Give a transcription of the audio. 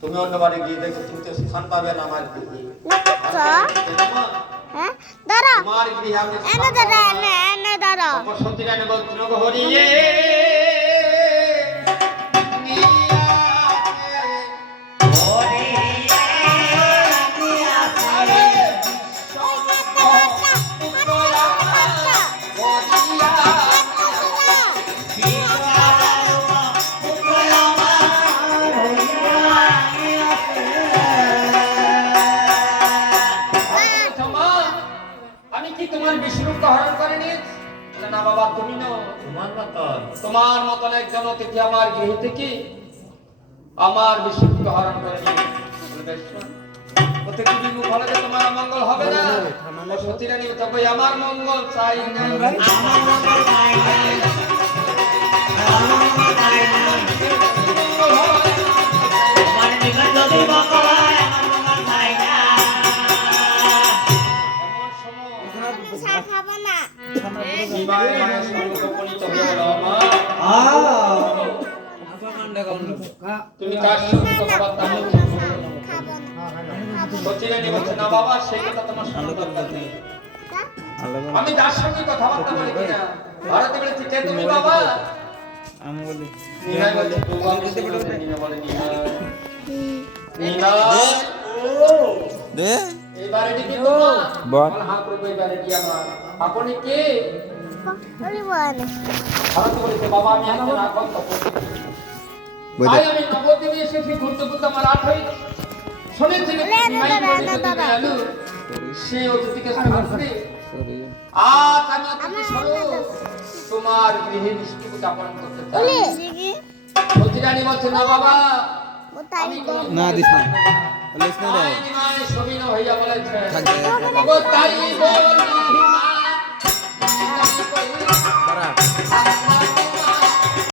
তুমি অন্য বাড়ি গিয়ে দেখো তুমি তো স্থান পাবে না আমার গৃহে। দাঁড়া তোমার গৃহে আমি এনে দাঁড়া এনে দাঁড়া সত্যি জানি বলছিল গো হরিয়ে তোমার বিষ্ণুকে হরণ করে নিয়েছি না বাবা তুমি না তোমার মতন একজন অতিথি আমার গৃহ থেকে আমার বিষ্ণুকে হরণ করে নিয়েছি অতিথি বিমুখ হলে যে তোমার মঙ্গল হবে না সতী রানী তবে আমার মঙ্গল চাই না আমার মঙ্গল চাই না আমার মঙ্গল চাই না আমার নিকট যদি মঙ্গল হয় আমার মঙ্গল চাই না খাবো না বিবাহে মানুষ উপনীত হয়ে গেল আমার তুমি কার সঙ্গে কথাবার্তা বলছো খাবো না সতী রানী বলছে না বাবা সেই কথা তোমার শোনা দরকার নেই আমি যার সঙ্গে কথাবার্তা বলি কিনা ভারতে বলে ঠিক তুমি বাবা আমি বলি নিনা বলে বাবা দিতে বলে নিনা বলে নিনা দে এবারে দিবি তোমার বল বল হাত করে এবারে কি আমার আপনি কে বলি বলে ভারতে বলেছে বাবা আমি একজন আগন্তক তাই আমি নবদ্বীপে এসেছি ঘুরতে ঘুরতে আমার রাত হয়ে শুনেছি সে অতিথিকে শুনতে আজ আমি অতিথি স্বরূপ তোমার গৃহে মিষ্টি উদযাপন করতে চাই সতী রানী বলছে না বাবা আমি না দিস না বলিস না রে সবিন হইয়া বলেছে থাকবে তাই বলি